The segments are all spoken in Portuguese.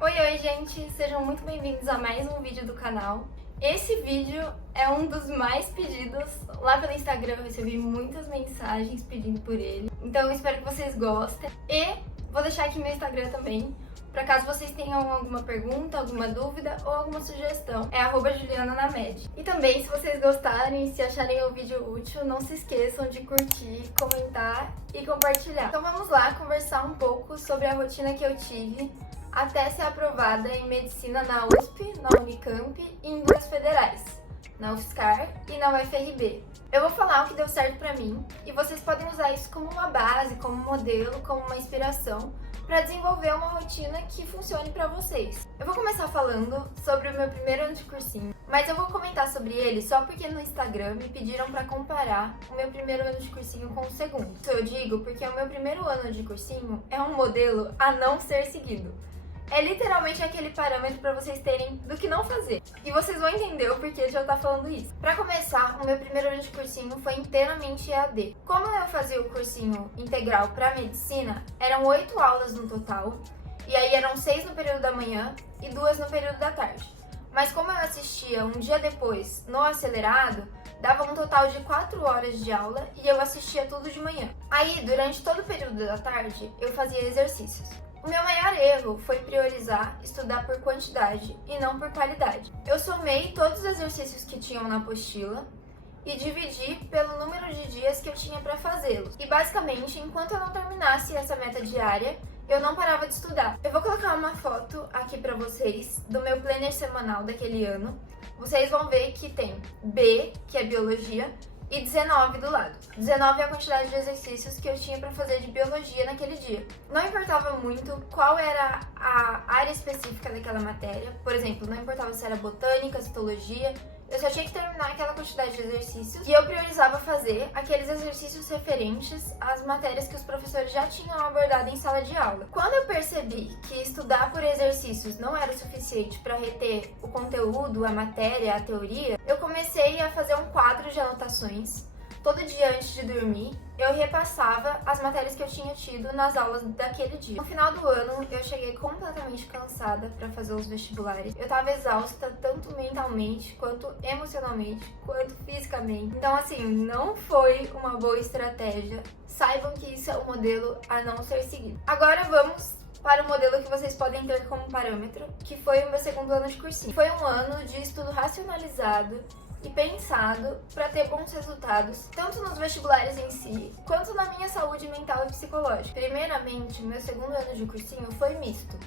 Oi, gente! Sejam muito bem-vindos a mais um vídeo do canal. Esse vídeo é um dos mais pedidos. Lá pelo Instagram eu recebi muitas mensagens pedindo por ele. Então eu espero que vocês gostem. E vou deixar aqui meu Instagram também, para caso vocês tenham alguma pergunta, alguma dúvida ou alguma sugestão. É @juliananamed. E também, se vocês gostarem, se acharem o vídeo útil, não se esqueçam de curtir, comentar e compartilhar. Então vamos lá conversar um pouco sobre a rotina que eu tive até ser aprovada em medicina na USP, na Unicamp e em duas federais, na UFSCar e na UFRB. Eu vou falar o que deu certo pra mim e vocês podem usar isso como uma base, como modelo, como uma inspiração para desenvolver uma rotina que funcione para vocês. Eu vou começar falando sobre o meu primeiro ano de cursinho, mas eu vou comentar sobre ele só porque no Instagram me pediram para comparar o meu primeiro ano de cursinho com o segundo. Isso eu digo porque o meu primeiro ano de cursinho é um modelo a não ser seguido. É literalmente aquele parâmetro para vocês terem do que não fazer. E vocês vão entender o porquê de eu estar falando isso. Para começar, o meu primeiro ano de cursinho foi inteiramente EAD. Como eu fazia o cursinho integral para medicina, eram 8 aulas no total, e aí eram 6 no período da manhã e 2 no período da tarde. Mas como eu assistia um dia depois no acelerado, dava um total de 4 horas de aula e eu assistia tudo de manhã. Aí, durante todo o período da tarde, eu fazia exercícios. O meu maior erro foi priorizar estudar por quantidade e não por qualidade. Eu somei todos os exercícios que tinham na apostila e dividi pelo número de dias que eu tinha para fazê-los. E basicamente, enquanto eu não terminasse essa meta diária, eu não parava de estudar. Eu vou colocar uma foto aqui para vocês do meu planner semanal daquele ano. Vocês vão ver que tem B, que é biologia, e 19 do lado. 19 é a quantidade de exercícios que eu tinha para fazer de biologia naquele dia. Não importava muito qual era a área específica daquela matéria. Por exemplo, não importava se era botânica, citologia. Eu só tinha que terminar aquela quantidade de exercícios e eu priorizava fazer aqueles exercícios referentes às matérias que os professores já tinham abordado em sala de aula. Quando eu percebi que estudar por exercícios não era o suficiente para reter o conteúdo, a matéria, a teoria, eu comecei a fazer um quadro de anotações. Todo dia antes de dormir, eu repassava as matérias que eu tinha tido nas aulas daquele dia. No final do ano, eu cheguei completamente cansada para fazer os vestibulares. Eu tava exausta tanto mentalmente, quanto emocionalmente, quanto fisicamente. Então, assim, não foi uma boa estratégia. Saibam que isso é um modelo a não ser seguido. Agora vamos para o modelo que vocês podem ter como parâmetro, que foi o meu segundo ano de cursinho. Foi um ano de estudo racionalizado e pensado para ter bons resultados, tanto nos vestibulares em si, quanto na minha saúde mental e psicológica. Primeiramente, meu segundo ano de cursinho foi misto.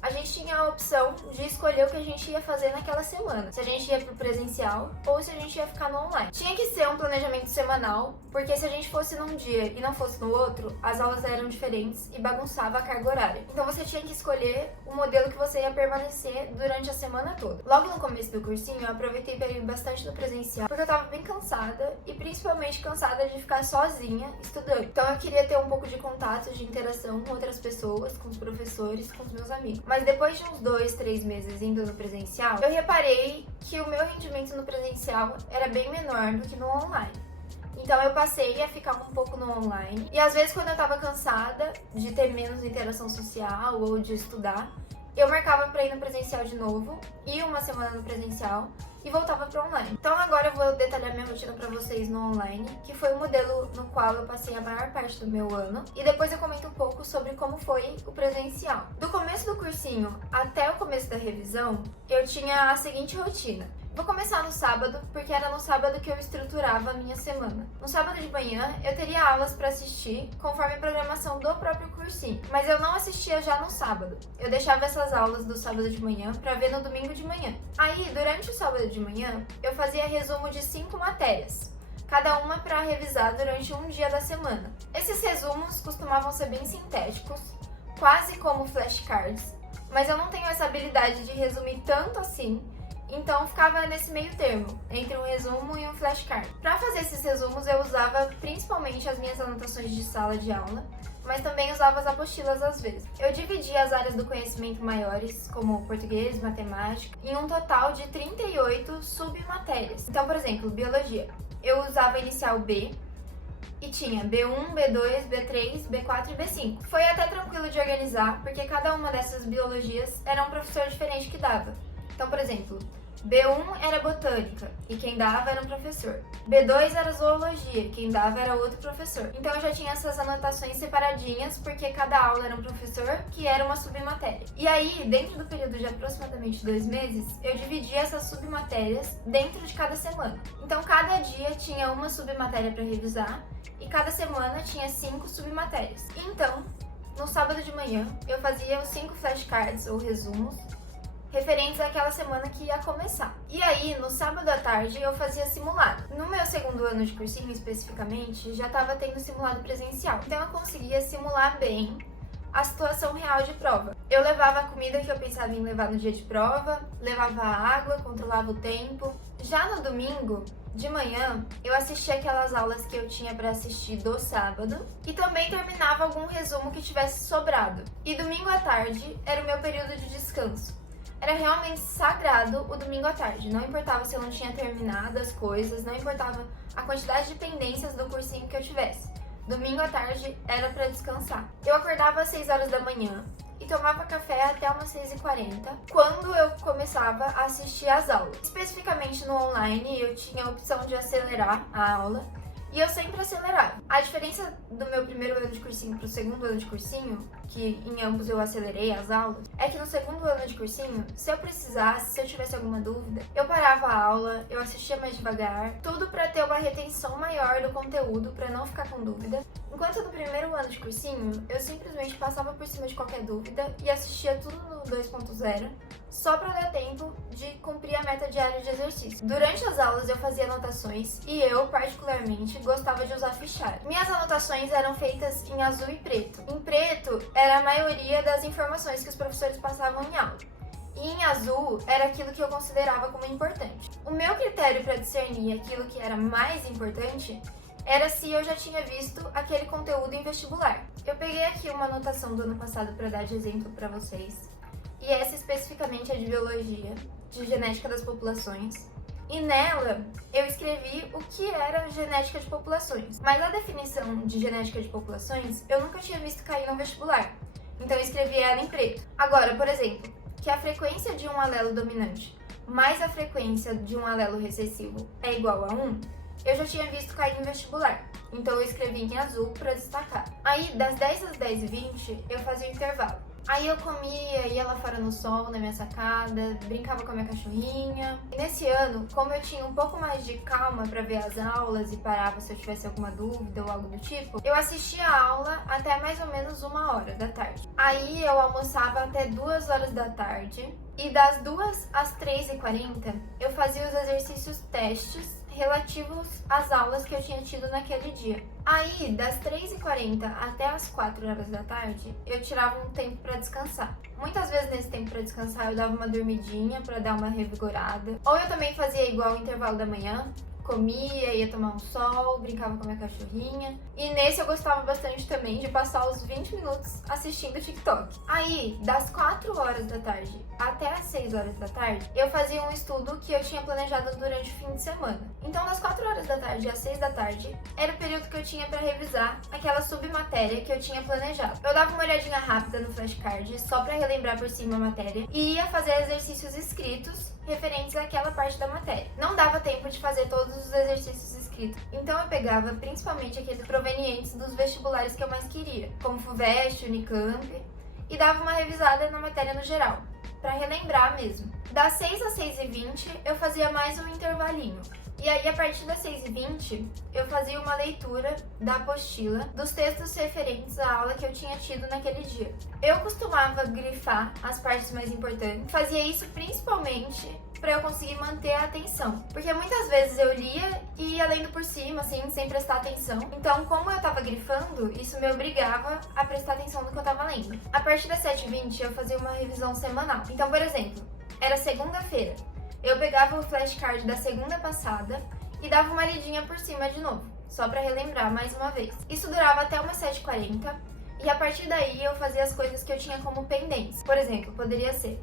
A gente tinha a opção de escolher o que a gente ia fazer naquela semana, se a gente ia pro presencial ou se a gente ia ficar no online. Tinha que ser um planejamento semanal, porque se a gente fosse num dia e não fosse no outro, as aulas eram diferentes e bagunçava a carga horária. Então você tinha que escolher o modelo que você ia permanecer durante a semana toda. Logo no começo do cursinho, eu aproveitei para ir bastante no presencial, porque eu tava bem cansada e principalmente cansada de ficar sozinha estudando. Então eu queria ter um pouco de contato, de interação com outras pessoas, com os professores, com os meus amigos. Mas depois de uns 2, 3 meses indo no presencial, eu reparei que o meu rendimento no presencial era bem menor do que no online. Então eu passei a ficar um pouco no online. E às vezes quando eu tava cansada de ter menos interação social ou de estudar, eu marcava pra ir no presencial de novo, ia uma semana no presencial e voltava pro online. Então agora eu vou detalhar minha rotina pra vocês no online, que foi o modelo no qual eu passei a maior parte do meu ano, e depois eu comento um pouco sobre como foi o presencial. Do começo do cursinho até o começo da revisão, eu tinha a seguinte rotina. Vou começar no sábado, porque era no sábado que eu estruturava a minha semana. No sábado de manhã, eu teria aulas para assistir, conforme a programação do próprio cursinho. Mas eu não assistia já no sábado. Eu deixava essas aulas do sábado de manhã para ver no domingo de manhã. Aí, durante o sábado de manhã, eu fazia resumo de 5 matérias, cada uma para revisar durante um dia da semana. Esses resumos costumavam ser bem sintéticos, quase como flashcards, mas eu não tenho essa habilidade de resumir tanto assim. Então ficava nesse meio termo, entre um resumo e um flashcard. Para fazer esses resumos eu usava principalmente as minhas anotações de sala de aula, mas também usava as apostilas às vezes. Eu dividia as áreas do conhecimento maiores, como português, matemática, em um total de 38 submatérias. Então, por exemplo, biologia. Eu usava inicial B, e tinha B1, B2, B3, B4 e B5. Foi até tranquilo de organizar, porque cada uma dessas biologias era um professor diferente que dava. Então, por exemplo, B1 era botânica, e quem dava era um professor. B2 era zoologia, quem dava era outro professor. Então eu já tinha essas anotações separadinhas, porque cada aula era um professor, que era uma submatéria. E aí, dentro do período de aproximadamente 2 meses, eu dividia essas submatérias dentro de cada semana. Então cada dia tinha uma submatéria para revisar, e cada semana tinha 5 submatérias. Então, no sábado de manhã, eu fazia os 5 flashcards, ou resumos, referentes àquela semana que ia começar. E aí, no sábado à tarde, eu fazia simulado. No meu segundo ano de cursinho, especificamente, já estava tendo simulado presencial. Então eu conseguia simular bem a situação real de prova. Eu levava a comida que eu pensava em levar no dia de prova, levava a água, controlava o tempo. Já no domingo, de manhã, eu assistia aquelas aulas que eu tinha para assistir do sábado e também terminava algum resumo que tivesse sobrado. E domingo à tarde era o meu período de descanso. Era realmente sagrado o domingo à tarde. Não importava se eu não tinha terminado as coisas, não importava a quantidade de pendências do cursinho que eu tivesse. Domingo à tarde era para descansar. Eu acordava às 6 horas da manhã e tomava café até umas 6h40, quando eu começava a assistir às aulas. Especificamente no online, eu tinha a opção de acelerar a aula, e eu sempre acelerava. A diferença do meu primeiro ano de cursinho pro segundo ano de cursinho, que em ambos eu acelerei as aulas, é que no segundo ano de cursinho, se eu precisasse, se eu tivesse alguma dúvida, eu parava a aula, eu assistia mais devagar, tudo para ter uma retenção maior do conteúdo, para não ficar com dúvida. Enquanto no primeiro ano de cursinho, eu simplesmente passava por cima de qualquer dúvida e assistia tudo no 2.0, só para dar tempo de cumprir a meta diária de exercício. Durante as aulas eu fazia anotações e eu, particularmente, gostava de usar fichário. Minhas anotações eram feitas em azul e preto. Em preto era a maioria das informações que os professores passavam em aula. E em azul era aquilo que eu considerava como importante. O meu critério para discernir aquilo que era mais importante era se eu já tinha visto aquele conteúdo em vestibular. Eu peguei aqui uma anotação do ano passado para dar de exemplo para vocês. E essa especificamente é de biologia, de genética das populações. E nela eu escrevi o que era genética de populações. Mas a definição de genética de populações eu nunca tinha visto cair no vestibular. Então eu escrevi ela em preto. Agora, por exemplo, que a frequência de um alelo dominante mais a frequência de um alelo recessivo é igual a 1, eu já tinha visto cair no vestibular. Então eu escrevi em azul para destacar. Aí, das 10 às 10h20, eu fazia o intervalo. Aí eu comia, ia lá fora no sol, na minha sacada, brincava com a minha cachorrinha. E nesse ano, como eu tinha um pouco mais de calma para ver as aulas e parava se eu tivesse alguma dúvida ou algo do tipo, eu assistia a aula até mais ou menos 1h da tarde. Aí eu almoçava até 2h da tarde e das 2 às 3h40 eu fazia os exercícios testes relativos às aulas que eu tinha tido naquele dia. Aí, das 3h40 até as 4h da tarde, eu tirava um tempo para descansar. Muitas vezes nesse tempo para descansar eu dava uma dormidinha para dar uma revigorada. Ou eu também fazia igual o intervalo da manhã, comia, ia tomar um sol, brincava com a minha cachorrinha. E nesse eu gostava bastante também de passar os 20 minutos assistindo TikTok. Aí, das 4h da tarde até as 6h da tarde, eu fazia um estudo que eu tinha planejado durante o fim de semana. Então, das 4h da tarde às 6 da tarde, era o período que eu tinha para revisar aquela submatéria que eu tinha planejado. Eu dava uma olhadinha rápida no flashcard, só para relembrar por cima a matéria, e ia fazer exercícios escritos referentes àquela parte da matéria. Não dava tempo de fazer todos os exercícios escritos, então eu pegava principalmente aqueles provenientes dos vestibulares que eu mais queria, como FUVEST, Unicamp, e dava uma revisada na matéria no geral, para relembrar mesmo. Das 6 às 6h20 eu fazia mais um intervalinho. E aí, a partir das 6h20, eu fazia uma leitura da apostila dos textos referentes à aula que eu tinha tido naquele dia. Eu costumava grifar as partes mais importantes, fazia isso principalmente para eu conseguir manter a atenção. Porque muitas vezes eu lia e ia lendo por cima, assim, sem prestar atenção. Então, como eu tava grifando, isso me obrigava a prestar atenção no que eu tava lendo. A partir das 7h20, eu fazia uma revisão semanal. Então, por exemplo, era segunda-feira. Eu pegava o flashcard da segunda passada e dava uma lidinha por cima de novo, só para relembrar mais uma vez. Isso durava até umas 7h40 e a partir daí eu fazia as coisas que eu tinha como pendentes. Por exemplo, poderia ser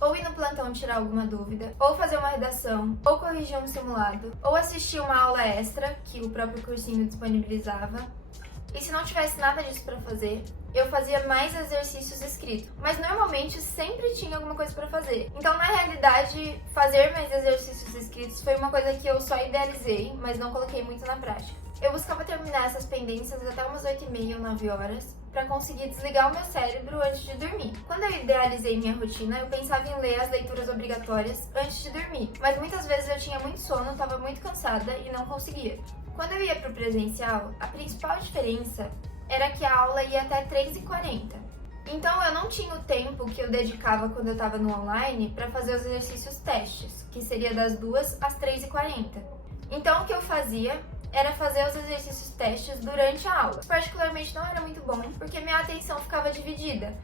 ou ir no plantão tirar alguma dúvida, ou fazer uma redação, ou corrigir um simulado, ou assistir uma aula extra que o próprio cursinho disponibilizava. E se não tivesse nada disso pra fazer, eu fazia mais exercícios escritos. Mas normalmente sempre tinha alguma coisa pra fazer. Então, na realidade, fazer mais exercícios escritos foi uma coisa que eu só idealizei, mas não coloquei muito na prática. Eu buscava terminar essas pendências até umas 8h30 ou 9 horas, para conseguir desligar o meu cérebro antes de dormir. Quando eu idealizei minha rotina, eu pensava em ler as leituras obrigatórias antes de dormir, mas muitas vezes eu tinha muito sono, estava muito cansada e não conseguia. Quando eu ia para o presencial, a principal diferença era que a aula ia até 3h40. Então eu não tinha o tempo que eu dedicava quando eu estava no online para fazer os exercícios testes, que seria das 2 às 3h40. Então o que eu fazia era fazer os exercícios testes durante a aula. Particularmente não era muito bom, porque minha atenção ficava dividida.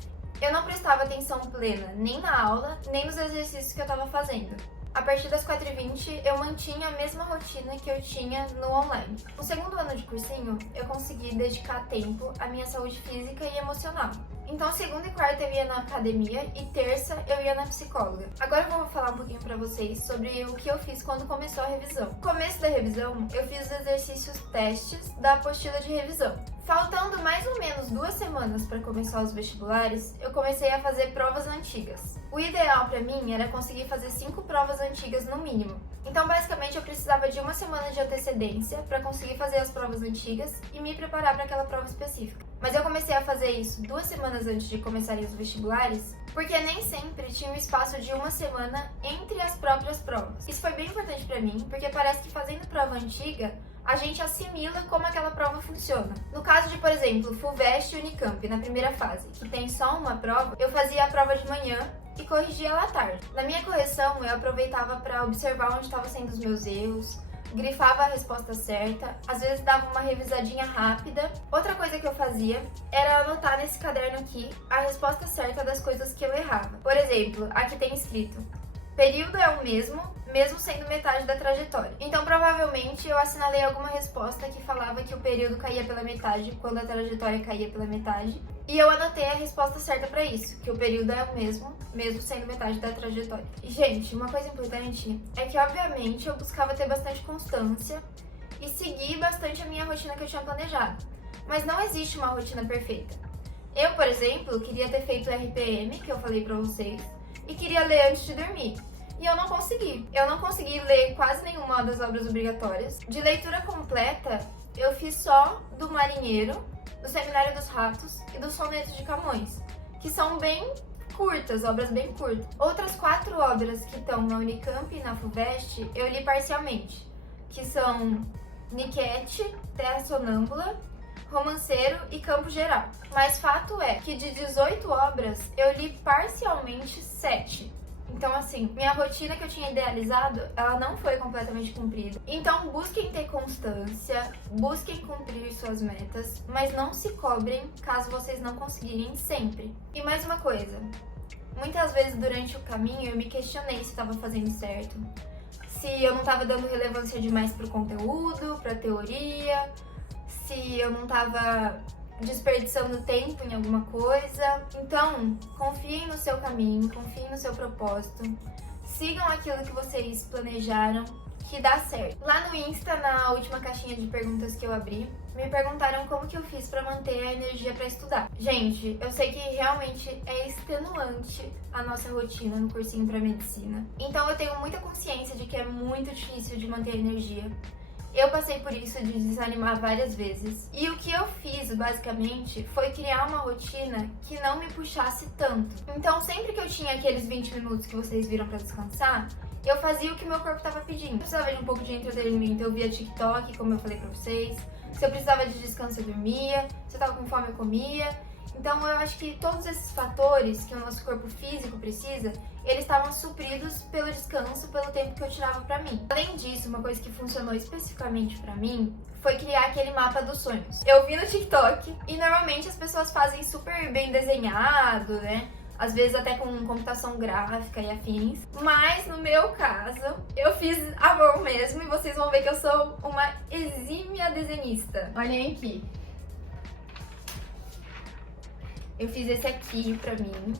Eu não prestava atenção plena nem na aula, nem nos exercícios que eu estava fazendo. A partir das 4h20, eu mantinha a mesma rotina que eu tinha no online. No segundo ano de cursinho, eu consegui dedicar tempo à minha saúde física e emocional. Então, segunda e quarta eu ia na academia e terça eu ia na psicóloga. Agora eu vou falar um pouquinho pra vocês sobre o que eu fiz quando começou a revisão. No começo da revisão, eu fiz os exercícios testes da apostila de revisão. Faltando mais ou menos 2 semanas para começar os vestibulares, eu comecei a fazer provas antigas. O ideal para mim era conseguir fazer 5 provas antigas no mínimo. Então, basicamente, eu precisava de 1 semana de antecedência para conseguir fazer as provas antigas e me preparar para aquela prova específica. Mas eu comecei a fazer isso 2 semanas antes de começarem os vestibulares, porque nem sempre tinha um espaço de 1 semana entre as próprias provas. Isso foi bem importante para mim, porque parece que fazendo prova antiga, a gente assimila como aquela prova funciona. No caso de, por exemplo, FUVEST e Unicamp, na primeira fase, que tem só uma prova, eu fazia a prova de manhã e corrigia ela à tarde. Na minha correção, eu aproveitava para observar onde estavam sendo os meus erros, grifava a resposta certa, às vezes dava uma revisadinha rápida. Outra coisa que eu fazia era anotar nesse caderno aqui a resposta certa das coisas que eu errava. Por exemplo, aqui tem escrito: período é o mesmo sendo metade da trajetória. Então, provavelmente, eu assinalei alguma resposta que falava que o período caía pela metade quando a trajetória caía pela metade. E eu anotei a resposta certa para isso, que o período é o mesmo sendo metade da trajetória. E, gente, uma coisa importante é que, obviamente, eu buscava ter bastante constância e seguir bastante a minha rotina que eu tinha planejado. Mas não existe uma rotina perfeita. Eu, por exemplo, queria ter feito o RPM, que eu falei pra vocês, e queria ler antes de dormir. E eu não consegui. Eu não consegui ler quase nenhuma das obras obrigatórias. De leitura completa, eu fiz só do Marinheiro, do Seminário dos Ratos e do Soneto de Camões, que são bem curtas, obras bem curtas. Outras 4 obras que estão na Unicamp e na FUVEST, eu li parcialmente, que são Niquete, Terra Sonâmbula, Romanceiro e Campo Geral. Mas fato é que de 18 obras, eu li parcialmente 7. Então, assim, minha rotina que eu tinha idealizado, ela não foi completamente cumprida. Então, busquem ter constância, busquem cumprir suas metas, mas não se cobrem caso vocês não conseguirem sempre. E mais uma coisa, muitas vezes durante o caminho eu me questionei se estava fazendo certo, se eu não estava dando relevância demais pro conteúdo, pra teoria, se eu não estava desperdiçando tempo em alguma coisa. Então, confiem no seu caminho, confiem no seu propósito, sigam aquilo que vocês planejaram, que dá certo. Lá no Insta, na última caixinha de perguntas que eu abri, me perguntaram como que eu fiz pra manter a energia pra estudar. Gente, eu sei que realmente é extenuante a nossa rotina no cursinho pra medicina, então eu tenho muita consciência de que é muito difícil de manter a energia. Eu passei por isso de desanimar várias vezes. E o que eu fiz, basicamente, foi criar uma rotina que não me puxasse tanto. Então, sempre que eu tinha aqueles 20 minutos que vocês viram pra descansar, eu fazia o que meu corpo tava pedindo. Se eu precisava de um pouco de entretenimento, eu via TikTok, como eu falei pra vocês. Se eu precisava de descanso, eu dormia. Se eu tava com fome, eu comia. Então, eu acho que todos esses fatores que o nosso corpo físico precisa, eles estavam supridos pelo descanso, pelo tempo que eu tirava pra mim. Além disso, uma coisa que funcionou especificamente pra mim foi criar aquele mapa dos sonhos. Eu vi no TikTok e normalmente as pessoas fazem super bem desenhado, né? Às vezes até com computação gráfica e afins. Mas no meu caso, eu fiz a mão mesmo e vocês vão ver que eu sou uma exímia desenhista. Olhem aqui. Eu fiz esse aqui pra mim.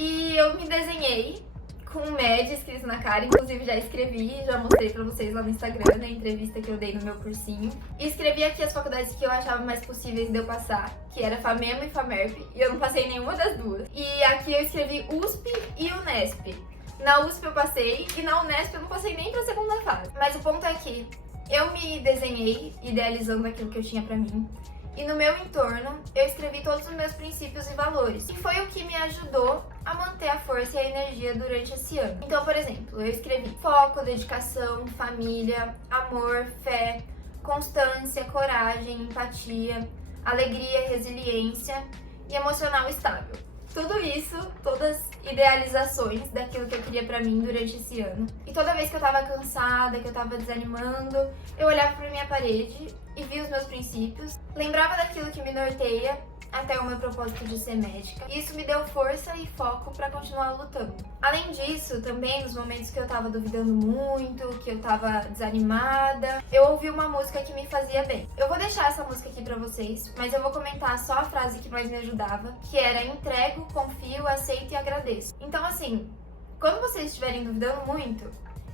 E eu me desenhei com um MED escrito na cara, inclusive já escrevi, já mostrei pra vocês lá no Instagram, na entrevista que eu dei no meu cursinho. E escrevi aqui as faculdades que eu achava mais possíveis de eu passar, que era FAMEMA e FAMERP, e eu não passei nenhuma das duas. E aqui eu escrevi USP e UNESP. Na USP eu passei, e na Unesp eu não passei nem pra segunda fase. Mas o ponto é que eu me desenhei idealizando aquilo que eu tinha pra mim. E no meu entorno, eu escrevi todos os meus princípios e valores. E foi o que me ajudou a manter a força e a energia durante esse ano. Então, por exemplo, eu escrevi foco, dedicação, família, amor, fé, constância, coragem, empatia, alegria, resiliência e emocional estável. Tudo isso, todas idealizações daquilo que eu queria pra mim durante esse ano. E toda vez que eu tava cansada, que eu tava desanimando, eu olhava pra minha parede e via os meus princípios, lembrava daquilo que me norteia até o meu propósito de ser médica. E isso me deu força e foco pra continuar lutando. Além disso, também nos momentos que eu tava duvidando muito, que eu tava desanimada, eu ouvi uma música que me fazia bem. Eu vou deixar essa música aqui pra vocês, mas eu vou comentar só a frase que mais me ajudava, que era: entrego, confio, aceito e agradeço. Então assim, quando vocês estiverem duvidando muito,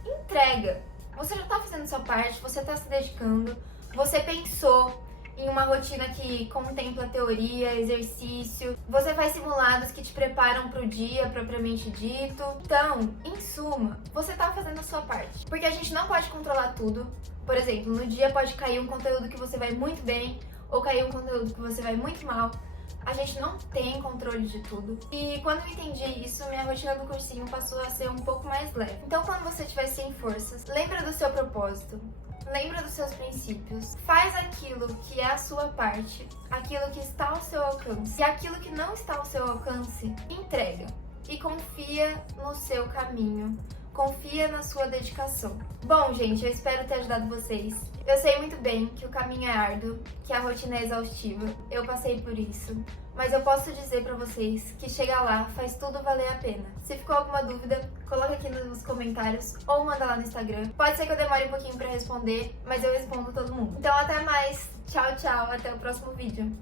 entrega. Você já tá fazendo sua parte, você tá se dedicando, você pensou em uma rotina que contempla teoria, exercício, você faz simulados que te preparam para o dia propriamente dito. Então, em suma, você tá fazendo a sua parte. Porque a gente não pode controlar tudo. Por exemplo, no dia pode cair um conteúdo que você vai muito bem, ou cair um conteúdo que você vai muito mal. A gente não tem controle de tudo. E quando eu entendi isso, minha rotina do cursinho passou a ser um pouco mais leve. Então, quando você estiver sem forças, lembra do seu propósito. Lembra dos seus princípios, faz aquilo que é a sua parte, aquilo que está ao seu alcance. E aquilo que não está ao seu alcance, entrega. E confia no seu caminho, confia na sua dedicação. Bom, gente, eu espero ter ajudado vocês. Eu sei muito bem que o caminho é árduo, que a rotina é exaustiva, eu passei por isso. Mas eu posso dizer pra vocês que chegar lá faz tudo valer a pena. Se ficou alguma dúvida, coloca aqui nos comentários ou manda lá no Instagram. Pode ser que eu demore um pouquinho pra responder, mas eu respondo todo mundo. Então até mais, tchau, tchau, até o próximo vídeo.